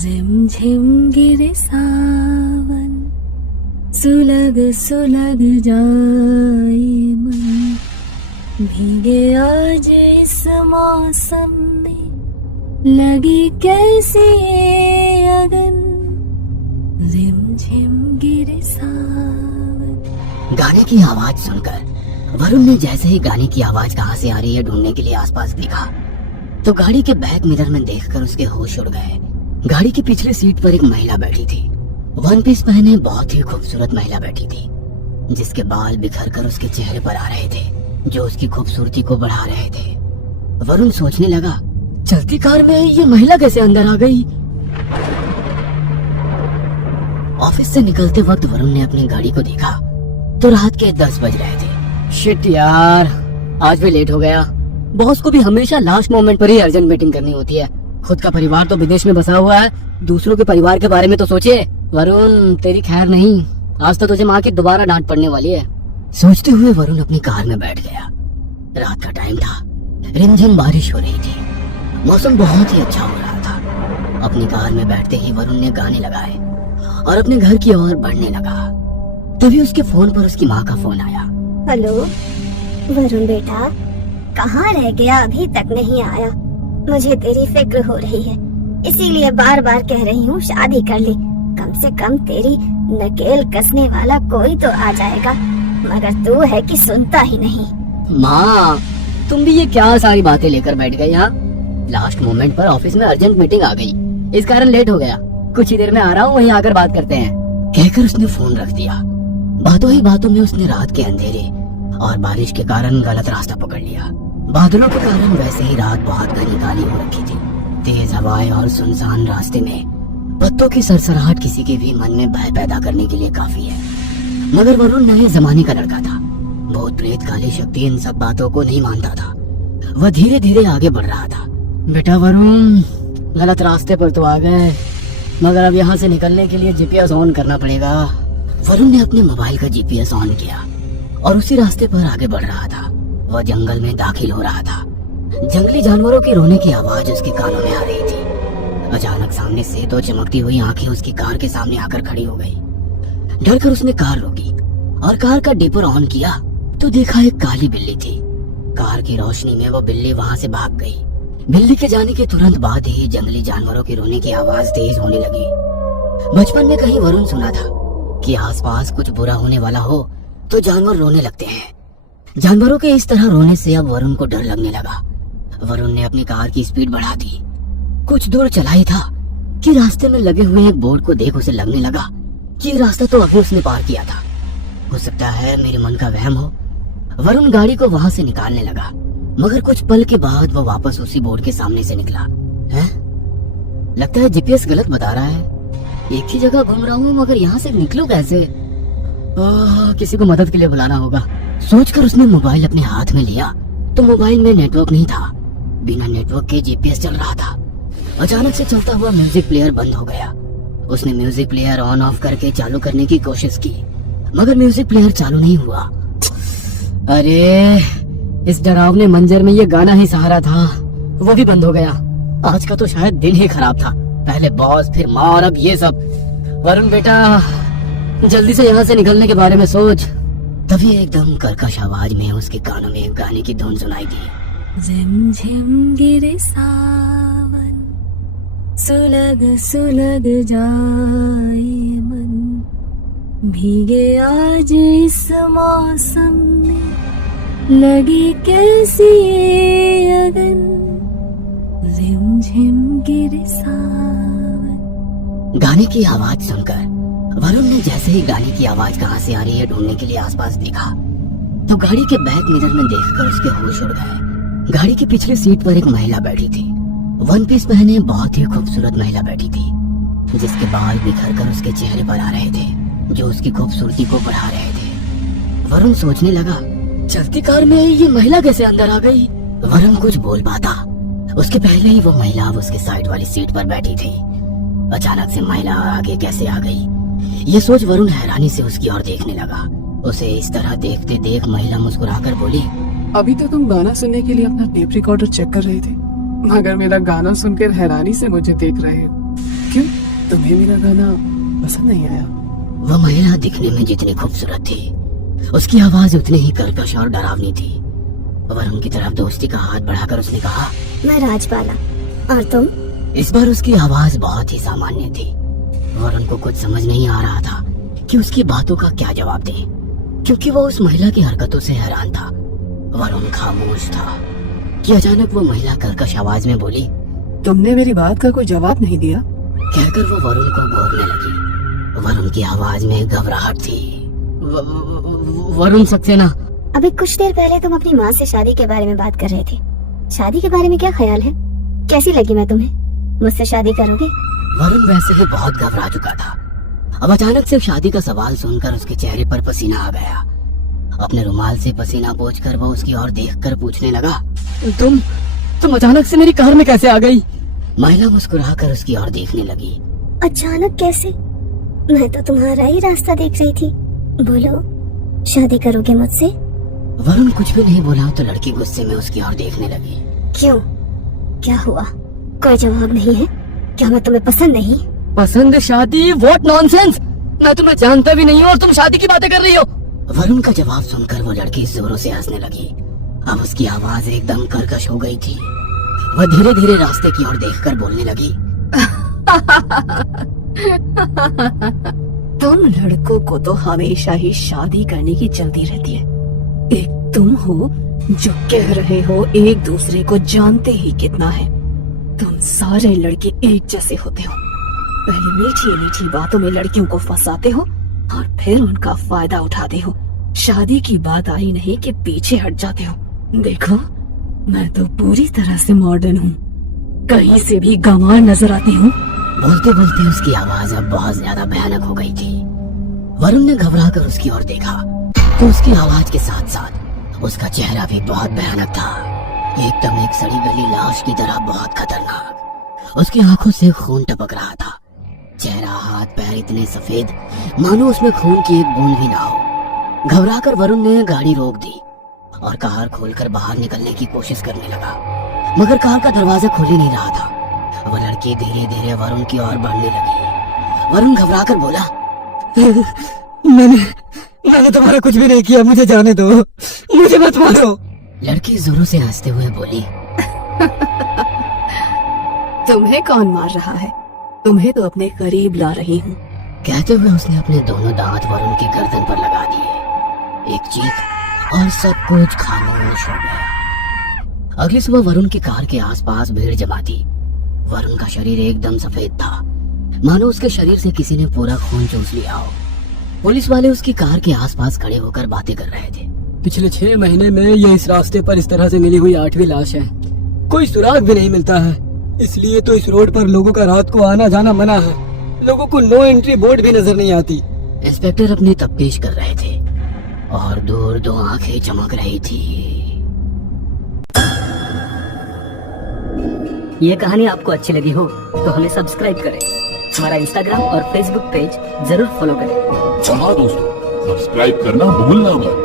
झिम गिरे सावन, सुलग सुलग जाए मन, भीगे आज इस मौसम में लगी कैसी ये अगन, झिम गिरे सावन। गाने की आवाज सुनकर वरुण ने जैसे ही गाने की आवाज कहाँ से आ रही है ढूंढने के लिए आसपास देखा तो गाड़ी के बैक मिरर में देखकर उसके होश उड़ गए। गाड़ी की पिछली सीट पर एक महिला बैठी थी। वन पीस पहने बहुत ही खूबसूरत महिला बैठी थी, जिसके बाल बिखर कर उसके चेहरे पर आ रहे थे, जो उसकी खूबसूरती को बढ़ा रहे थे। वरुण सोचने लगा, चलती कार में ये महिला कैसे अंदर आ गई। ऑफिस से निकलते वक्त वरुण ने अपनी गाड़ी को देखा तो रात के 10 बज रहे थे। शिट यार, आज भी लेट हो गया। बॉस को भी हमेशा लास्ट मोमेंट पर ही अर्जेंट मीटिंग करनी होती है। खुद का परिवार तो विदेश में बसा हुआ है, दूसरों के परिवार के बारे में तो सोचे। वरुण, तेरी खैर नहीं, आज तो तुझे माँ की दोबारा डांट पड़ने वाली है। सोचते हुए वरुण अपनी कार में बैठ गया। रात का टाइम था, रिमझिम बारिश हो रही थी, मौसम बहुत ही अच्छा हो रहा था। अपनी कार में बैठते ही वरुण ने गाने लगाए और अपने घर की ओर बढ़ने लगा। तभी उसके फोन पर उसकी माँ का फोन आया। हेलो वरुण बेटा, कहाँ रह गया, अभी तक नहीं आया। मुझे तेरी फिक्र हो रही है, इसीलिए बार बार कह रही हूँ शादी कर ले। कम से कम तेरी नकेल कसने वाला कोई तो आ जाएगा, मगर तू है कि सुनता ही नहीं। माँ, तुम भी ये क्या सारी बातें लेकर बैठ गई यहाँ। लास्ट मोमेंट पर ऑफिस में अर्जेंट मीटिंग आ गई, इस कारण लेट हो गया। कुछ ही देर में आ रहा हूँ, वहीं आकर बात करते हैं, कहकर उसने फोन रख दिया। बातों ही बातों में उसने रात के अंधेरे और बारिश के कारण गलत रास्ता पकड़ लिया। बादलों के कारण वैसे ही रात बहुत घनी काली हो रखी थी। तेज हवाएं और सुनसान रास्ते में पत्तों की सरसराहट किसी के भी मन में भय पैदा करने के लिए काफी है। मगर वरुण नए जमाने का लड़का था। भूत प्रेत काली शक्ति इन सब बातों को नहीं मानता था। वह धीरे धीरे आगे बढ़ रहा था। बेटा वरुण, गलत रास्ते पर तो आ गए, मगर अब यहाँ से निकलने के लिए जीपीएस ऑन करना पड़ेगा। वरुण ने अपने मोबाइल का जीपीएस ऑन किया और उसी रास्ते पर आगे बढ़ रहा था। वह जंगल में दाखिल हो रहा था। जंगली जानवरों के रोने की आवाज उसके कानों में आ रही थी। अचानक सामने से दो चमकती हुई आंखें उसकी कार के सामने आकर खड़ी हो गई। डरकर उसने कार रोकी और कार का डिपर ऑन किया तो देखा एक काली बिल्ली थी। कार की रोशनी में वो बिल्ली वहां से भाग गई। बिल्ली के जाने के तुरंत बाद ही जंगली जानवरों के रोने की आवाज तेज होने लगी। बचपन में कहीं वरुण सुना था कि आसपास कुछ बुरा होने वाला हो तो जानवर रोने लगते हैं। जानवरों के इस तरह रोने से अब वरुण को डर लगने लगा। वरुण ने अपनी कार की स्पीड बढ़ा दी। कुछ दूर चला ही था कि रास्ते में लगे हुए एक बोर्ड को देख उसे लगने लगा कि रास्ता तो अभी उसने पार किया था। हो सकता है मेरे मन का वहम हो। वरुण गाड़ी को वहां से निकालने लगा, मगर कुछ पल के बाद वो वापस उसी बोर्ड के सामने से निकला। है? लगता है जीपीएस गलत बता रहा है। एक ही जगह घूम रहा हूँ, मगर यहाँ से निकलूं कैसे? किसी को मदद के लिए बुलाना होगा। सोचकर उसने मोबाइल अपने हाथ में लिया तो मोबाइल में नेटवर्क नहीं था। बिना नेटवर्क के जीपीएस चल रहा था। अचानक से चलता हुआ म्यूजिक प्लेयर बंद हो गया। उसने म्यूजिक प्लेयर ऑन ऑफ करके चालू करने की कोशिश की, मगर म्यूजिक प्लेयर चालू नहीं हुआ। अरे, इस डरावने मंजर में ये गाना ही सहारा था, वो भी बंद हो गया। आज का तो शायद दिन ही खराब था। पहले बॉस, फिर माँ और अब ये सब। वरुण बेटा, जल्दी से यहाँ से निकलने के बारे में सोच। तभी एकदम कर्कश आवाज में उसके कानों में एक गाने की धुन सुनाई दी। झिम झिम गिरे सावन, सुलग सुलग जाए मन, भीगे आज इस मौसम में लगी कैसी ये अगन, झिम झिम गिरे सावन। गाने की आवाज सुनकर वरुण ने जैसे ही गाने की आवाज कहाँ से आ रही है ढूंढने के लिए आसपास देखा तो गाड़ी के बैक मिरर में देखकर उसके होश उड़ गए। गाड़ी की पिछली सीट पर एक महिला बैठी थी। वन पीस पहने बहुत ही खूबसूरत महिला बैठी थी, जिसके बाल बिखर कर उसके चेहरे पर आ रहे थे, जो उसकी खूबसूरती को बढ़ा रहे थे। वरुण सोचने लगा, चलती कार में ये महिला कैसे अंदर आ गई। वरुण कुछ बोल पाता उसके पहले ही वो महिला अब उसके साइड वाली सीट पर बैठी थी। अचानक से महिला आगे कैसे आ गई, ये सोच वरुण हैरानी से उसकी ओर देखने लगा। उसे इस तरह देखते देख महिला मुस्कुराकर बोली, अभी तो तुम गाना सुनने के लिए अपना टेप रिकॉर्डर चेक कर रहे थे, मगर मेरा गाना सुनकर हैरानी से मुझे देख रहे हो। क्यों? तुम्हें मेरा गाना पसंद नहीं आया? वह महिला दिखने में जितनी खूबसूरत थी, उसकी आवाज उतनी ही कर्कश और डरावनी थी। वरुण की तरफ दोस्ती का हाथ बढ़ाकर उसने कहा, मैं राजबाला, और तुम? इस बार उसकी आवाज बहुत ही सामान्य थी। वरुण को कुछ समझ नहीं आ रहा था कि उसकी बातों का क्या जवाब दे, क्योंकि वो उस महिला की हरकतों से हैरान था। वरुण खामोश था कि अचानक वो महिला कर्कश आवाज में बोली, तुमने मेरी बात का कोई जवाब नहीं दिया। कहकर वो वरुण को घूरने लगी। वरुण की आवाज में घबराहट थी। वरुण सक्सेना। अभी कुछ देर पहले तुम अपनी माँ से शादी के बारे में बात कर रहे थे। शादी के बारे में क्या ख्याल है? कैसी लगी मैं तुम्हें? मुझसे शादी करोगे? वरुण वैसे ही बहुत घबरा चुका था। अब अचानक से शादी का सवाल सुनकर उसके चेहरे पर पसीना आ गया। अपने रुमाल से पसीना पोंछकर वो उसकी ओर देखकर पूछने लगा, तुम अचानक से मेरी कार में कैसे आ गई? महिला मुस्कुराकर उसकी ओर देखने लगी। अचानक कैसे? मैं तो तुम्हारा ही रास्ता देख रही थी। बोलो, शादी करोगे मुझसे? वरुण कुछ भी नहीं बोला तो लड़की गुस्से में उसकी ओर देखने लगी। क्यों? क्या हुआ? कोई जवाब नहीं है? क्या मैं तुम्हें पसंद नहीं? पसंद शादी? What nonsense! मैं तुम्हें जानता भी नहीं हूँ और तुम शादी की बातें कर रही हो। वरुण का जवाब सुनकर वो लड़की जोरों से हंसने लगी। अब उसकी आवाज एकदम कर्कश हो गई थी। वह धीरे धीरे रास्ते की ओर देखकर बोलने लगी, तुम लड़कों को तो हमेशा ही शादी करने की जल्दी रहती है। एक तुम हो जो कह रहे हो एक दूसरे को जानते ही कितना है। तुम सारे लड़के एक जैसे होते हो। पहले मीठी मीठी बातों में लड़कियों को फंसाते हो और फिर उनका फायदा उठाते हो। शादी की बात आई नहीं कि पीछे हट जाते हो। देखो, मैं तो पूरी तरह से मॉडर्न हूँ, कहीं से भी गंवार नजर आती हूँ। बोलते बोलते उसकी आवाज अब बहुत ज्यादा भयानक हो गई थी। वरुण ने घबराकर उसकी ओर देखा तो उसकी आवाज के साथ साथ उसका चेहरा भी बहुत भयानक था, एकदम एक सड़ी गली लाश की तरह बहुत खतरनाक। उसकी आंखों से खून टपक रहा था। चेहरा, हाथ पैर इतने सफेद मानो उसमें खून की एक बूंद भी ना हो। घबराकर वरुण ने गाड़ी रोक दी और कार खोलकर बाहर निकलने की कोशिश करने लगा, मगर कार का दरवाजा खुल ही नहीं रहा था। वह लड़की धीरे धीरे वरुण की ओर बढ़ने लगी। वरुण घबराकर बोला, मैंने तुम्हारा कुछ भी नहीं किया, मुझे जाने दो, मुझे मत मारो। लड़की जोरों से हंसते हुए बोली, तुम्हें कौन मार रहा है? तुम्हें तो अपने करीब ला रही हूँ। कहते हुए उसने अपने दोनों दांत वरुण की गर्दन पर लगा दिए। एक चीख और सब कुछ खामोश हो गया। अगली सुबह वरुण की कार के आसपास भीड़ जमा थी। वरुण का शरीर एकदम सफेद था, मानो उसके शरीर से किसी ने पूरा खून चूस लिया हो। पुलिस वाले उसकी कार के आसपास खड़े होकर बातें कर रहे थे। पिछले 6 महीने में ये इस रास्ते पर इस तरह से मिली हुई 8वीं लाश है। कोई सुराग भी नहीं मिलता है, इसलिए तो इस रोड पर लोगों का रात को आना जाना मना है। लोगों को नो एंट्री बोर्ड भी नजर नहीं आती। इंस्पेक्टर अपनी तफ्तीश कर रहे थे और दूर दो आंखें चमक रही थी। ये कहानी आपको अच्छी लगी हो तो हमें सब्सक्राइब करें, हमारा इंस्टाग्राम और फेसबुक पेज जरूर फॉलो करें। हाँ दोस्तों, सब्सक्राइब करना भूलना मत।